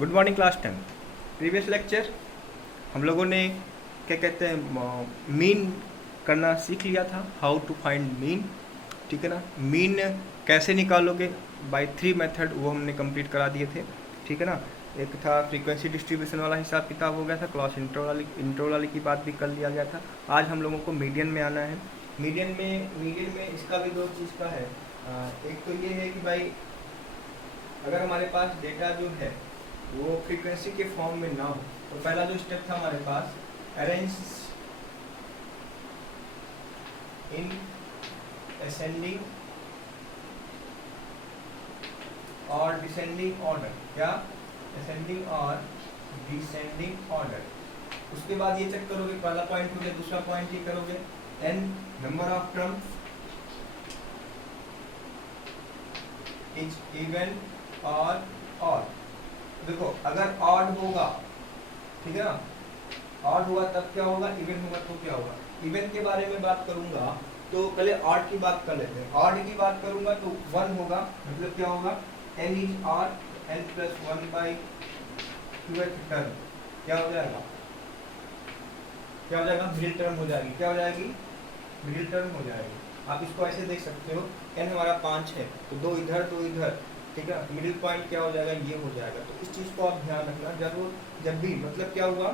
Good morning class 10। Previous lecture हम लोगों ने क्या कहते हैं मीन करना सीख लिया था, हाउ टू फाइंड मीन। ठीक है ना, मीन कैसे निकालोगे बाय 3 मेथड, वो हमने कंप्लीट करा दिए थे। ठीक है ना, एक था फ्रीक्वेंसी डिस्ट्रीब्यूशन वाला हिसाब किताब हो गया था, क्लास इंटरवल वाली की बात भी कर लिया गया था। आज हम लोगों को मीडियन में आना है। मीडियन में इसका भी दो चीज़ का है। एक तो ये है कि भाई अगर हमारे पास डेटा जो है वो फ्रीक्वेंसी के फॉर्म में ना हो, तो पहला जो स्टेप था हमारे पास, अरेंज इन असेंडिंग और डिसेंडिंग ऑर्डर। क्या? असेंडिंग और डिसेंडिंग ऑर्डर। उसके बाद ये चेक करोगे, पहला पॉइंट हो गया। दूसरा पॉइंट ये करोगे, n number of terms is even और ऑड। देखो अगर ऑड होगा, ठीक है ना, ऑड हुआ तब क्या होगा, इवन होगा तो क्या होगा। इवन के बारे में बात करूंगा तो पहले ऑड की बात कर लेते हैं। ऑड की बात करूंगा तो 1 होगा, मतलब क्या होगा, n is odd, n plus 1/2th term क्या हो जाएगा, मिडिल टर्म हो जाएगी। क्या हो जाएगी? मिडिल टर्म हो जाएगी। आप इसको ऐसे देख सकते हो, n हमारा 5 है तो 2 इधर 2 इधर, ठीक है। मिडिल पॉइंट क्या हो जाएगा, ये हो जाएगा। तो इस चीज़ को आप ध्यान रखना, जब भी मतलब क्या हुआ,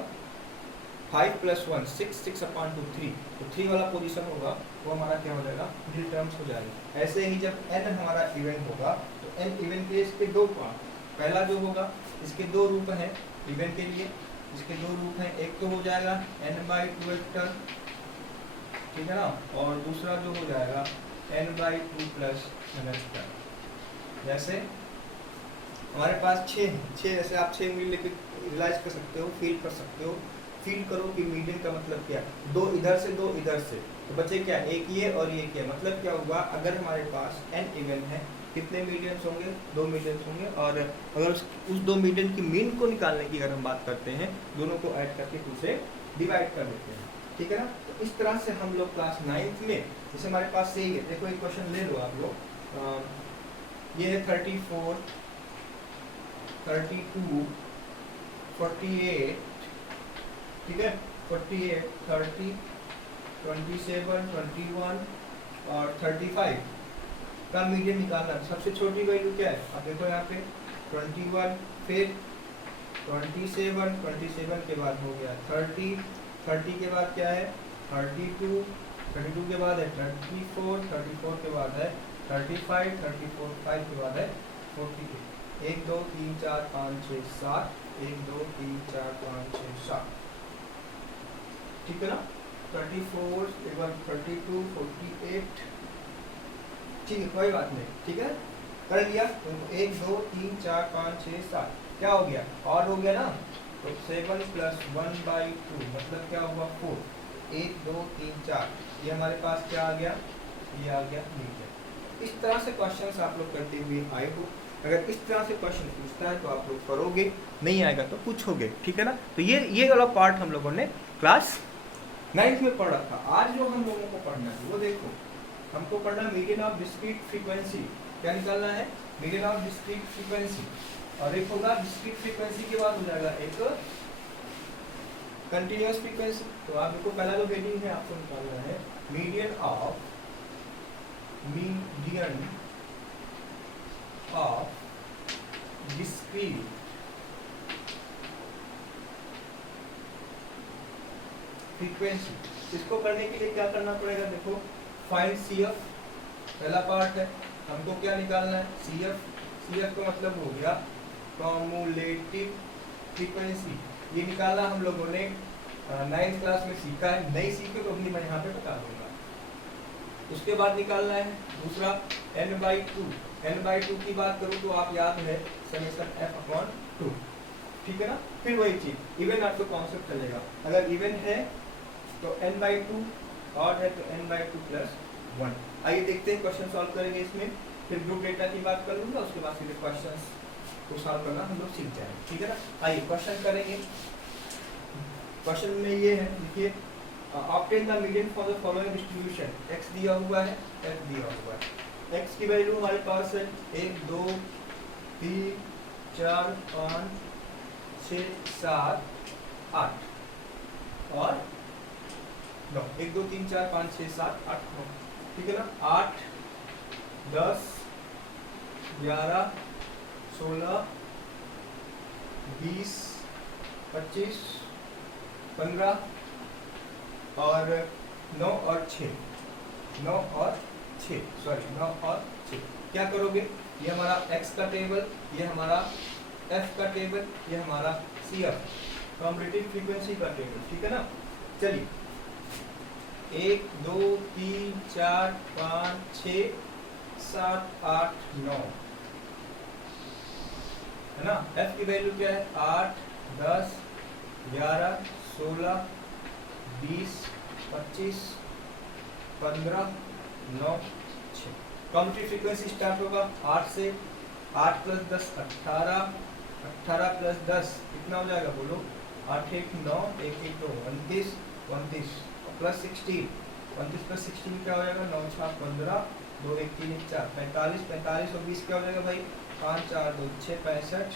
5 + 1 6 6/2 3, तो 3 वाला पोजीशन होगा वो हमारा क्या हो जाएगा, मिडिल टर्म्स हो जाएगी। ऐसे ही जब n हमारा इवन होगा तो n इवन के इसके दो पार्ट, पहला जो होगा इसके दो रूप हैं इवन के लिए, इसके दो रूप हैं। एक तो हो जाएगा n/2 टर्म, ठीक है ना, और दूसरा जो हो जाएगा n/2 + टर्म। जैसे हमारे पास 6 है, 6 जैसे आप 6 मिल लेके रियलाइज कर सकते हो, फील कर सकते हो। फील करो कि मीडियन का मतलब क्या है, 2 इधर से 2 इधर से, तो बचे क्या, एक ये और ये क्या, मतलब क्या हुआ, अगर हमारे पास n इवन है, कितने मीडियंस होंगे, 2 मीडियंस होंगे। और अगर उस 2 मीडियन की मीन को निकालने की अगर हम बात करते हैं, दोनों को ऐड करके 2 से डिवाइड कर देते हैं, ठीक है ना। तो इस तरह से हम लोग क्लास 9th में, जैसे हमारे पास से ही है, देखो एक क्वेश्चन ले लो आप लोग, ये है 34 32 48, ठीक है, 48 30 27 21 और 35 का मीडियन निकालना। सबसे छोटी वैल्यू क्या है, आप देखो यहाँ पे 21, फिर 27 के बाद हो गया 30 के बाद क्या है 32 के बाद है 34 के बाद है 35 5 के बाद है 48। 1 2 3 4 5 6 7, 1 2 3 4 5 6 7, ठीक है ना। 34 एक बार 32 48, ठीक है, कोई बात नहीं, ठीक है, कर लिया। तो 1 2 3 4 5 6 7 क्या हो गया, और हो गया ना, तो 7 + 1/2 मतलब क्या हुआ 4। 1 2 3 4, ये हमारे पास क्या आ गया, ये आ गया मीडियन। इस तरह से क्वेश्चंस आप लोग करते हुए आए हो। अगर इस तरह से क्वेश्चन पूछता है तो आप लोग करोगे, नहीं आएगा तो पूछोगे, ठीक है ना। तो ये वाला पार्ट हम लोगों ने क्लास 9th में पढ़ा था। आज जो हम लोगों को पढ़ना है वो देखो, हमको पढ़ना मीडियन ऑफ डिस्क्रीट फ्रीक्वेंसी। क्या निकालना है, मीडियन ऑफ डिस्क्रीट फ्रीक्वेंसी। और एक होगा डिस्क्रीट फ्रीक्वेंसी के बाद हो जाएगा एक कंटिन्यूअस फ्रीक्वेंसी। तो आप देखो पहला जो हेडिंग है आपको निकालना है, मीडियन ऑफ डिस्क्रीट फ्रीक्वेंसी। इसको करने के लिए क्या करना पड़ेगा, देखो फाइंड CF, पहला पार्ट है, हमको क्या निकालना है, CF का मतलब हो गया कम्युलेटिव फ्रीक्वेंसी। ये निकालना हम लोगों ने 9th क्लास में सीखा है, नहीं सीखे तो अपनी मैं यहाँ पे बता दूंगा। उसके बाद निकालना है दूसरा n/2 की बात करूँ तो आप याद है समेशन f/2, ठीक है ना। फिर वही चीज इवन आपको कॉन्सेप्ट चलेगा, अगर इवन है तो n/2, ऑड है तो n/2 + 1। आइए देखते हैं, क्वेश्चन सॉल्व करेंगे इसमें, फिर ग्रुप डेटा की बात कर लूंगा, उसके बाद सीधे क्वेश्चंस को सॉल्व करना हम लोग सीख जाएंगे, ठीक है ना। आइए क्वेश्चन करेंगे। क्वेश्चन में ये है, देखिए, obtain the median for the following distribution. x दिया हुआ है, f दिया हुआ है। x की वैल्यू हमारे पास है 1 2 3 4 5 6 7 8 और 9, 1 2 3 4 5 6 7 8 9, ठीक है ना। 8 10 11 16 20 25 15 और 9 और 6, 9 और 6 सॉरी 9 और 6। क्या करोगे, ये हमारा x का टेबल, ये हमारा f का टेबल, ये हमारा CF कॉम्पिटिटिव फ्रीक्वेंसी का टेबल, ठीक है ना। चलिए 1 2 3 4 5 6 7 8 9 है ना। f की वैल्यू क्या है, 8 10 11 16 20 25 15 9 6। कॉम्पिटिटिव फ्रीक्वेंसी स्टार्ट होगा 8 से, 8 प्लस 10 18, 18 प्लस 10 कितना हो जाएगा बोलो, 8 1 9 1 1 2 29 29 प्लस 16, 29 प्लस 16 क्या हो जाएगा, 9 6 15 2 1 3 1 4 45, 45 और 20 क्या हो जाएगा भाई, 5 4 2 6 65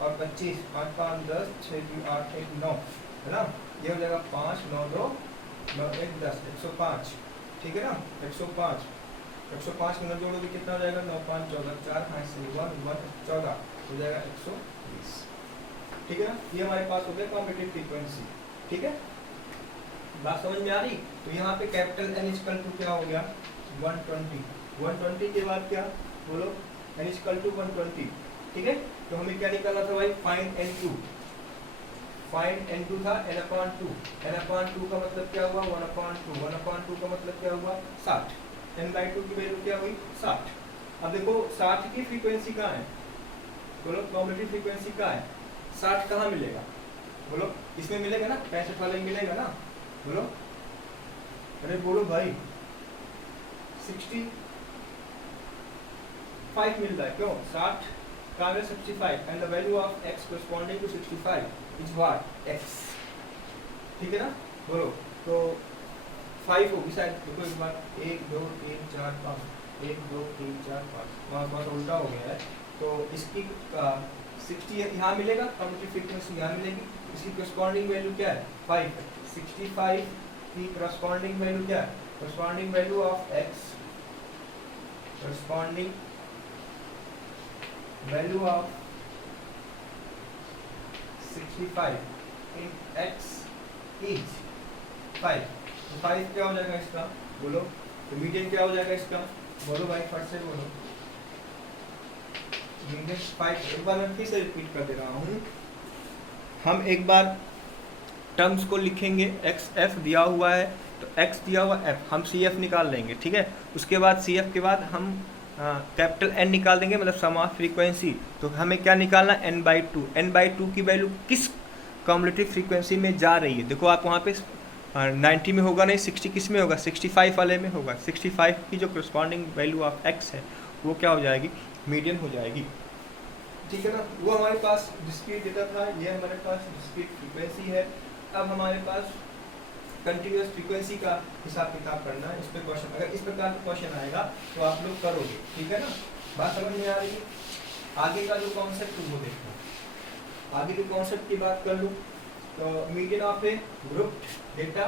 और 25 5 5 10 6 2 8 1 9 है ना। ये हो जाएगा 5 9 2 9 1 10 105, ठीक है ना। 105 105 में जोड़ोगे कितना हो जाएगा, 9 5 14 4 5 से 1 1 14 हो जाएगा 120, ठीक है ना। ये हमारे पास हो गया कॉम्पिटिटिव फ्रीक्वेंसी, ठीक है। बात समझ में आ रही। तो यहाँ पे कैपिटल N इक्वल टू क्या हो गया 120, 120 के बाद क्या बोलो, N इक्वल टू 120, ठीक है। तो हमें क्या निकालना था भाई, फाइंड N2, फाइंड N2 था N/2, N/2 का मतलब क्या हुआ 1/2, 1/2 का मतलब क्या हुआ 60, N/2 की वैल्यू क्या हुई 60। अब देखो 60 की फ्रीक्वेंसी कहाँ है, बोलो कॉम्पिटिटिव फ्रीक्वेंसी कहाँ है, 60 कहाँ मिलेगा बोलो, इसमें मिलेगा ना, 65 वाले में मिलेगा ना, बोलो अरे बोलो भाई 65 मिल रहा है, क्यों 60 का 65 and the value of x corresponding to 65 is what x, ठीक है ना। बोलो तो 5 होगी शायद, देखो एक बार 1 2 3 4 5 1 2 3 4 5 वहाँ पास उल्टा हो गया है, तो इसकी 60 यहाँ मिलेगा, कॉम्पिटिटिव फ्रीक्वेंसी यहाँ मिलेगी, इसकी corresponding वैल्यू क्या है 5 है। 65 की corresponding वैल्यू क्या है, corresponding value of x, corresponding value of 65 in x is 5, तो 5 क्या हो जाएगा इसका बोलो, तो मीडियन क्या हो जाएगा इसका बोलो भाई फट से बोलो, मीडियन 5। एक बार मैं फिर से रिपीट कर दे रहा हूँ, हम एक बार टर्म्स को लिखेंगे, x f दिया हुआ है तो x दिया हुआ f, हम सी एफ निकाल लेंगे, ठीक है। उसके बाद सी एफ के बाद हम कैपिटल N निकाल देंगे, मतलब सम ऑफ फ्रीक्वेंसी। तो हमें क्या निकालना, n/2, n/2 की वैल्यू किस कॉम्पिटिटिव फ्रीक्वेंसी में जा रही है। देखो आप वहाँ पे 90 में होगा नहीं, 60 किस में होगा, 65 वाले में होगा। 65 की जो करस्पॉन्डिंग वैल्यू ऑफ x है वो क्या हो जाएगी, मीडियन हो जाएगी, ठीक है ना। वो हमारे पास डिस्क्रीट डेटा था, ये हमारे पास डिस्क्रीट फ्रीक्वेंसी है। अब हमारे पास कंटिन्यूअस फ्रीक्वेंसी का हिसाब किताब करना है। इस पे क्वेश्चन, अगर इस प्रकार का क्वेश्चन आएगा तो आप लोग करोगे, ठीक है ना। बात समझ में आ रही है। आगे का जो कॉन्सेप्ट वो देखो, आगे के कॉन्सेप्ट की बात कर लूँ तो median of A group data,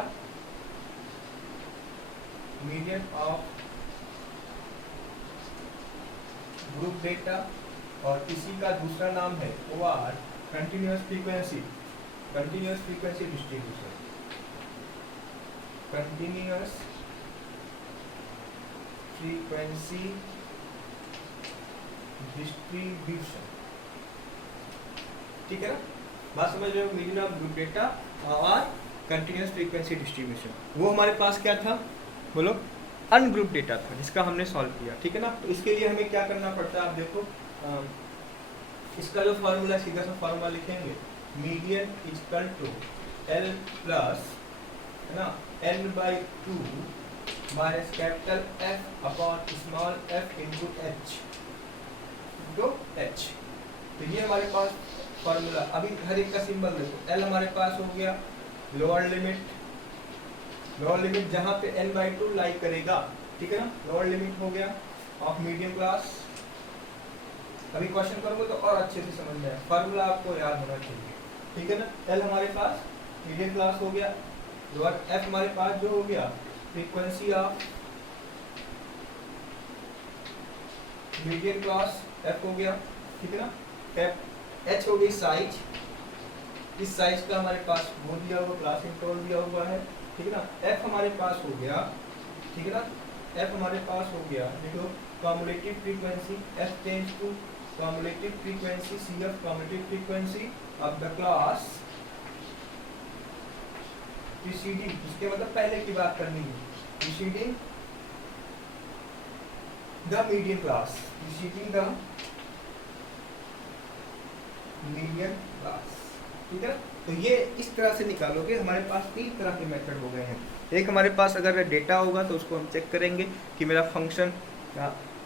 median of group data, और इसी का दूसरा नाम है OR, continuous frequency, continuous frequency distribution, continuous frequency distribution, ठीक है ना। बात समझ रहे हो, मीडियन ऑफ ग्रुप डेटा और कंटिन्यूअस फ्रीक्वेंसी डिस्ट्रीब्यूशन। वो हमारे पास क्या था बोलो, अनग्रुप डेटा था जिसका हमने सॉल्व किया, ठीक है ना। तो इसके लिए हमें क्या करना पड़ता है, आप देखो इसका जो फार्मूला, सीधा सा फार्मूला लिखेंगे, median equal to L plus है ना n/2 minus capital F upon small f into h, तो ये हमारे पास फार्मूला। अभी हर एक का सिंबल देखो, L हमारे पास हो गया लोअर लिमिट, लोअर लिमिट जहाँ पे n/2 लाई करेगा, ठीक है ना, लोअर लिमिट हो गया ऑफ मीडियम क्लास। अभी क्वेश्चन करोगे तो और अच्छे से समझ में आए, फार्मूला आपको याद होना चाहिए, ठीक है ना। एल हमारे पास मीडियन क्लास हो गया, और एफ हमारे पास जो हो गया frequency of median class F हो गया, ठीक है ना। एच हो गई साइज, इस साइज का हमारे पास वो दिया हुआ क्लास इंटरवल दिया हुआ है, ठीक है ना। एफ हमारे पास हो गया, ठीक है ना, एफ हमारे पास हो गया, देखो cumulative frequency, F tends to cumulative frequency C F, cumulative frequency of the class preceding, इसके मतलब पहले की बात करनी है, preceding the median class, preceding the median class, ठीक है। तो ये इस तरह से निकालोगे। हमारे पास 3 तरह के मेथड हो गए हैं। एक हमारे पास अगर डेटा होगा तो उसको हम चेक करेंगे कि मेरा फंक्शन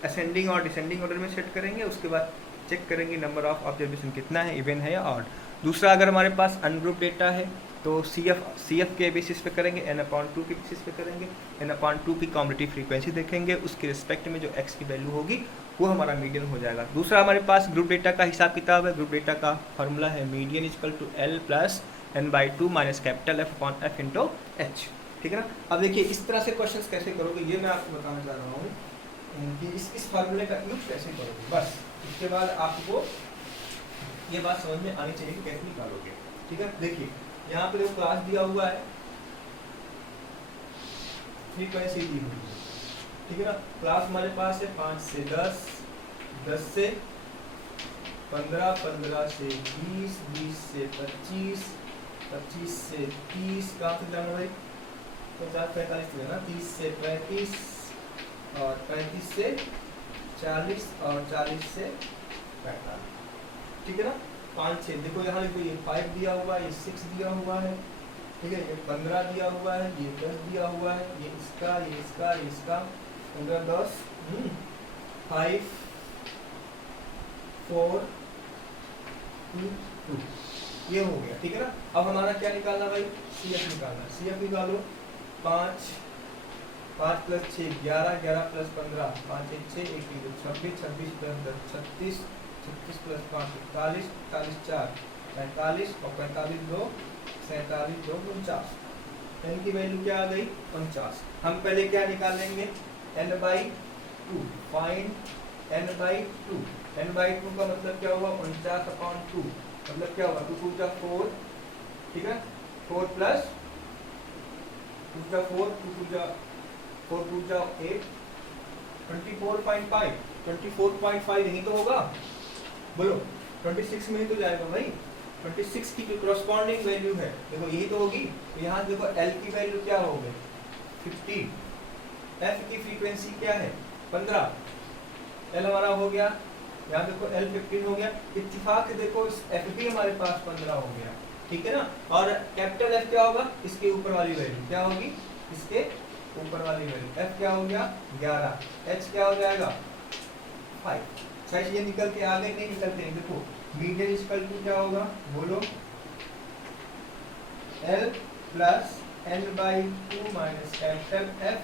असेंडिंग और डिसेंडिंग ऑर्डर में सेट करेंगे, उसके बाद चेक करेंगे नंबर ऑफ ऑब्जर्वेशन कितना है, इवन है या ऑड। दूसरा, अगर हमारे पास अनग्रुप डेटा है तो सी एफ के बेसिस पे करेंगे, n/2 के बेसिस पे करेंगे, n/2 की कम्युलेटिव फ्रीक्वेंसी देखेंगे, उसके रिस्पेक्ट में जो x की वैल्यू होगी वो हमारा मीडियन हो जाएगा। दूसरा, हमारे पास ग्रुप डेटा का हिसाब किताब है। ग्रुप डेटा का फार्मूला है median equal to L plus n/2 minus capital F upon F into H, ठीक है ना। अब देखिए इस तरह से क्वेश्चंस कैसे करोगे ये मैं आपको बताना चाह रहा हूँ कि इस फार्मूले का यूज कैसे करोगे। बस इसके बाद आपको ये बात समझ में आनी चाहिए कि कैसे निकालोगे, ठीक है। देखिए यहाँ पे जो क्लास दिया हुआ है, फ्रीक्वेंसी दी हुई है, ठीक है ना। क्लास हमारे पास है 5 से 10, 10 से 15, 15 से 20, 20 से 25, 25 से 30, कहाँ से जाना भाई 50, 45 है ना, 30 से 35 और 35 से 40 और 40 से 45, ठीक है ना। 5 6 देखो यहाँ देखो ये 5 दिया हुआ है, ये 6 दिया हुआ है, ठीक है, ये 15 दिया हुआ है, ये 10 दिया हुआ है, ये इसका, ये इसका, ये इसका, 15 10 5 4 2 2, ये हो गया, ठीक है ना। अब हमारा क्या निकालना भाई, सी एफ निकालना। सी एफ निकालो, 5 5 प्लस 6 11, 11 प्लस 15 5 1 6 1 2 26, 26 प्लस 10 36, 36 प्लस 5 41, 41 4 45 और 45 2 47 2 49, n की वैल्यू क्या आ गई 49। हम पहले क्या निकालेंगे, n/2, फाइंड n/2। n/2 का मतलब क्या हुआ 49/2, मतलब क्या हुआ 2 2 जा 4, ठीक है, 4 प्लस 2 जा 4, 2 2 जा 4 2 जा 8, 24.5, 24.5 यही तो होगा, बोलो 26 में ही तो जाएगा भाई। 26 की जो corresponding वैल्यू है देखो यही तो होगी। तो यहाँ देखो L की वैल्यू क्या हो गई 50, F की फ्रीक्वेंसी क्या है 15, L हमारा हो गया, यहाँ देखो L 15 हो गया। इत्तेफाक से देखो इस F भी हमारे पास 15 हो गया, ठीक है ना। और कैपिटल F क्या होगा, इसके ऊपर वाली वैल्यू क्या होगी, इसके ऊपर वाली वैल्यू F क्या हो गया 11, H क्या हो जाएगा 5। साइज ये निकल के आ गए, नहीं निकलते हैं, देखो मीडियन इक्वल टू क्या होगा बोलो, L plus n/2 minus capital F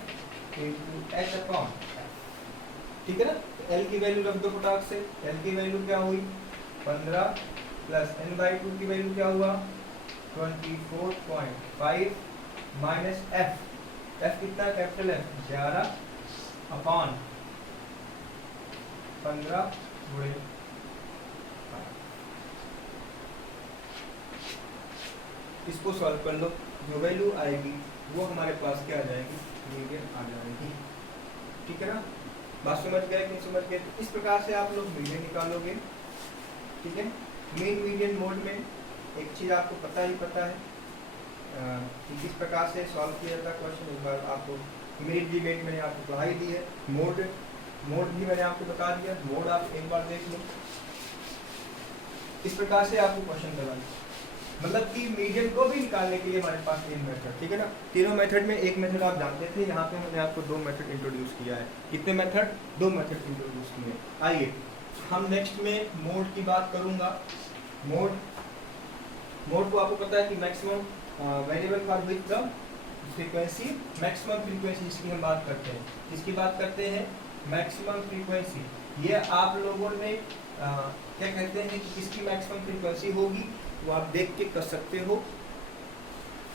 into H upon F, ठीक है ना। तो L की वैल्यू रख दो फटाक से, L की वैल्यू क्या हुई 15 प्लस n/2 की वैल्यू क्या हुआ 24.5 माइनस F, F कितना कैपिटल F 11 अपॉन 15 गुणे 5। इसको सॉल्व कर लो, जो वैल्यू आएगी वो हमारे पास क्या आ जाएगी, मीडियन आ जाएगी, ठीक है ना। बात समझ गए कि नहीं समझ गए। तो इस प्रकार से आप लोग मीडियन निकालोगे, ठीक है। मेन मीडियन मोड में एक चीज़ आपको पता ही पता है कि किस प्रकार से सॉल्व किया जाता है क्वेश्चन। एक बार आपको मेन डिबेट मैंने आपको पढ़ाई दी है, मोड भी मैंने आपको बता दिया, मोड आप एक बार देख लो। इस प्रकार से आपको क्वेश्चन करना, मतलब कि मीडियन को भी निकालने के लिए हमारे पास 3 मेथड, ठीक है ना। तीनों मेथड में एक मेथड आप जानते थे, यहाँ पे मैंने आपको 2 मेथड इंट्रोड्यूस किया है। कितने मेथड, 2 मेथड इंट्रोड्यूस किए। आइए हम नेक्स्ट में मोड की बात करूँगा। मोड को आपको पता है कि maximum variable for which the frequency, maximum frequency जिसकी हम बात करते हैं, जिसकी बात करते हैं मैक्सिमम फ्रीक्वेंसी। ये आप लोगों ने क्या कहते हैं कि किसकी मैक्सिमम फ्रीक्वेंसी होगी, वो आप देख के कर सकते हो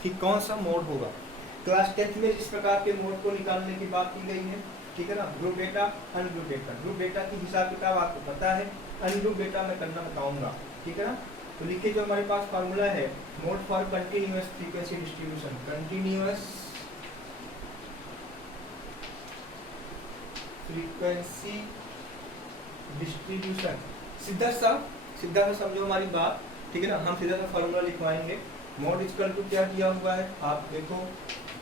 कि कौन सा मोड होगा। क्लास 10th में इस प्रकार के मोड को निकालने की बात की गई है, ठीक है ना। Group data, ungroup data, group data की हिसाब किताब आपको पता है, अनग्रुप डेटा मैं करना बताऊंगा, ठीक है ना। तो लिखिए जो हमारे पास फार्मूला है, mode for continuous frequency distribution, continuous frequency distribution. सीधा सा समझो हमारी बात, ठीक है ना। हम सीधा सा फार्मूला लिखवाएंगे। मोड इक्वल टू क्या दिया हुआ है, आप देखो,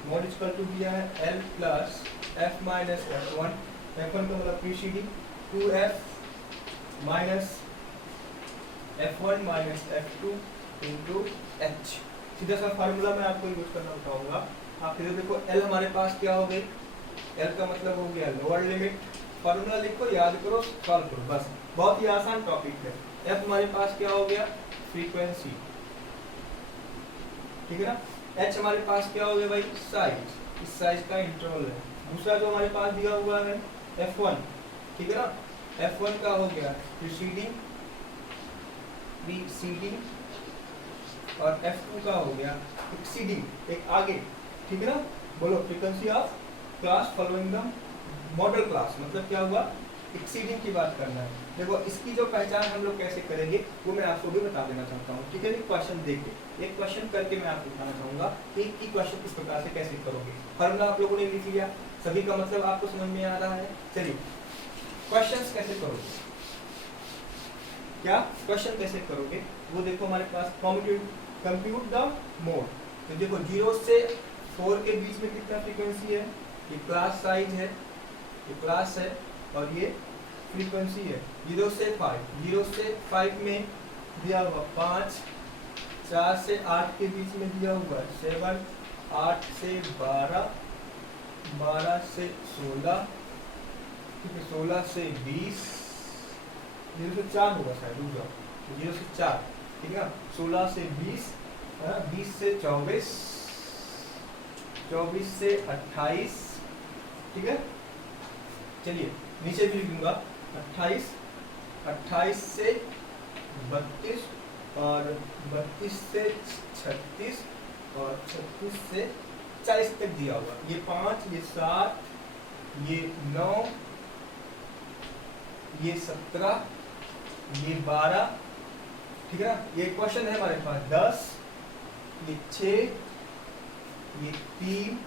मोड इक्वल टू दिया है L plus F minus F1, F1 का मतलब preceding, 2F minus F1 minus F2 into H। सीधा सा फार्मूला मैं आपको यूज करना बताऊंगा। आप इधर देखो, L हमारे पास क्या हो गई, L का मतलब हो गया लोअर लिमिट, फार्मूला लिखो, याद करो, सॉल्व करो, बस बहुत ही आसान टॉपिक है। F हमारे पास क्या हो गया, फ्रीक्वेंसी, ठीक है ना। H हमारे पास क्या हो गया भाई, साइज, इस साइज का इंटरवल है। दूसरा जो हमारे पास दिया हुआ है F1, ठीक है ना, F1 का हो गया प्रीसीडिंग और F2 का हो गया एक्सीडिंग, एक आगे, ठीक है ना। बोलो, frequency of class following the model class, मतलब क्या हुआ, एक्सीडिंग की बात करना है। देखो इसकी जो पहचान हम लोग कैसे करेंगे वो मैं आपको भी बता देना चाहता हूँ, ठीक है। एक क्वेश्चन देख के, एक क्वेश्चन करके मैं आपको बताना चाहूंगा कि एक ही क्वेश्चन इस प्रकार से कैसे करोगे। फार्मूला आप लोगों ने लिख लिया, सभी का मतलब आपको समझ में आ रहा है। चलिए क्वेश्चंस कैसे करोगे, क्या क्वेश्चन कैसे करोगे वो देखो, हमारे पास कंप्यूट द मोड। तो देखो 0 से 4 के बीच में कितना फ्रीक्वेंसी है, ये क्लास साइज है, ये क्लास है, और ये फ्रीक्वेंसी है। 0 से 5 में दिया हुआ 5, 4 से 8 के बीच में दिया हुआ 7, 8 से 12, 12 से 16, ठीक है, 16 से 20, 0 से 4 होगा शायद, 0 से 4, ठीक है, 16 से 20, 20 से 24, 24 से 28, ठीक है। चलिए नीचे भी लिखूंगा 28, 28 से 32, और 32 से 36, और 36 से 40 तक दिया हुआ। ये 5, ये 7, ये 9, ये 17, ये 12, ठीक है ना। ये क्वेश्चन है हमारे पास 10, ये 6, ये 3,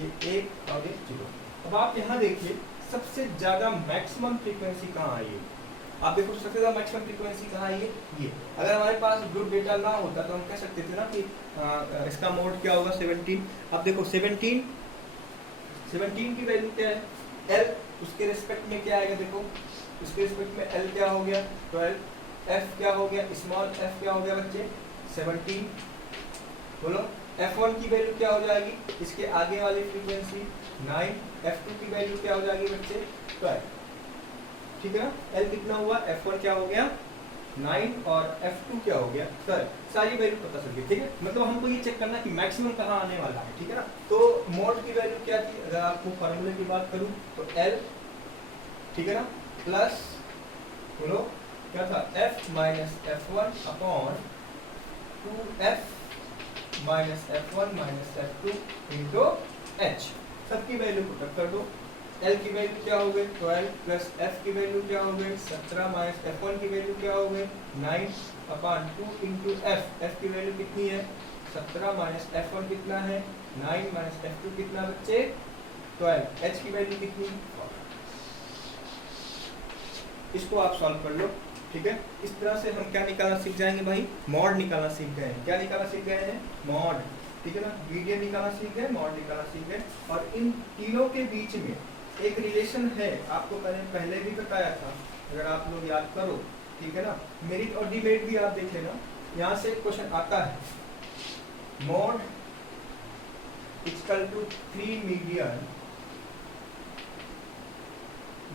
ये 1 और ये 0। अब आप यहाँ देखिए सबसे ज्यादा मैक्सिमम फ्रीक्वेंसी कहाँ आई है, आप देखो सबसे ज्यादा मैक्सिमम फ्रीक्वेंसी कहाँ आई है, ये। अगर हमारे पास ग्रुप डेटा ना होता तो हम कह सकते थे ना कि इसका मोड क्या होगा, 17। अब देखो 17 की वैल्यू क्या है, L, उसके रिस्पेक्ट में क्या आएगा, देखो उसके रिस्पेक्ट में L क्या हो गया 12, F क्या हो गया, स्मॉल f क्या हो गया बच्चे 17। बोलो F1 की वैल्यू क्या हो जाएगी, इसके आगे वाली फ्रीक्वेंसी 9, F2 की वैल्यू क्या हो जाएगी बच्चे 12, ठीक है ना। L कितना हुआ, F1 क्या हो गया 9 और F2 क्या हो गया 12, सारी वैल्यू पता चल गई, ठीक है। मतलब हमको ये चेक करना कि मैक्सिमम कहाँ आने वाला है, ठीक है ना। तो मोड की वैल्यू क्या थी, अगर आपको फार्मूले की बात करूँ तो L, ठीक है ना, प्लस बोलो क्या था, F minus F1 upon 2F minus F1 minus F2 into H। सबकी वैल्यू को पुट कर दो। L की वैल्यू क्या हो गई 12, प्लस F की वैल्यू क्या हो गई 17, माइनस F1 की वैल्यू क्या हो गई 9 अपॉन 2 इंटू F की वैल्यू कितनी है 17, माइनस F1 कितना है 9, माइनस F2 कितना बच्चे 12, H की वैल्यू कितनी, इसको आप सॉल्व कर लो, ठीक है। इस तरह से हम क्या निकालना सीख जाएंगे भाई, मॉड निकालना सीख गए हैं। क्या निकालना सीख गए हैं, मॉड, ठीक है ना। मीडियन निकालना सीख गए, मॉड निकालना सीख गए। और इन तीनों के बीच में एक रिलेशन है, आपको मैंने पहले भी बताया था, अगर आप लोग याद करो, ठीक है ना। मेरिट और डिबेट भी आप देख लेना, यहाँ से क्वेश्चन आता है, mode equal to 3 median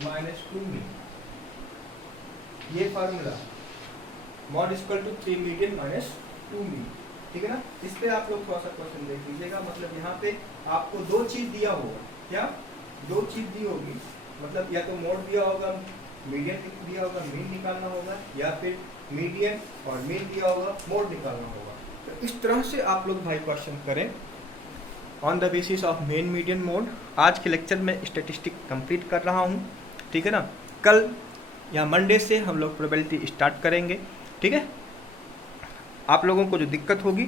minus 2 median, ये formula mode equal to 3 median minus 2 median, ठीक है ना। इस पे आप लोग थोड़ा सा क्वेश्चन देख लीजिएगा। मतलब यहाँ पे आपको दो चीज दिया होगा, क्या दो चीज दी होगी, मतलब या तो मोड दिया होगा मीडियन दिया होगा मीन निकालना होगा, या फिर मीडियन और मीन दिया होगा मोड निकालना होगा। तो इस तरह से आप लोग भाई क्वेश्चन करें on the basis of mean median mode. आज के लेक्चर में स्टैटिस्टिक कंप्लीट कर रहा हूँ, ठीक है ना। कल या मंडे से हम लोग प्रोबेबिलिटी स्टार्ट करेंगे, ठीक है। आप लोगों को जो दिक्कत होगी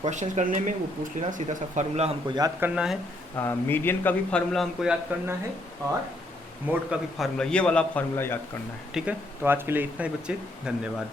क्वेश्चन करने में वो पूछ लेना, सीधा सा फार्मूला हमको याद करना है, मीडियन का भी फार्मूला हमको याद करना है और मोड का भी फार्मूला, ये वाला फार्मूला याद करना है, ठीक है। तो आज के लिए इतना ही बच्चे, धन्यवाद।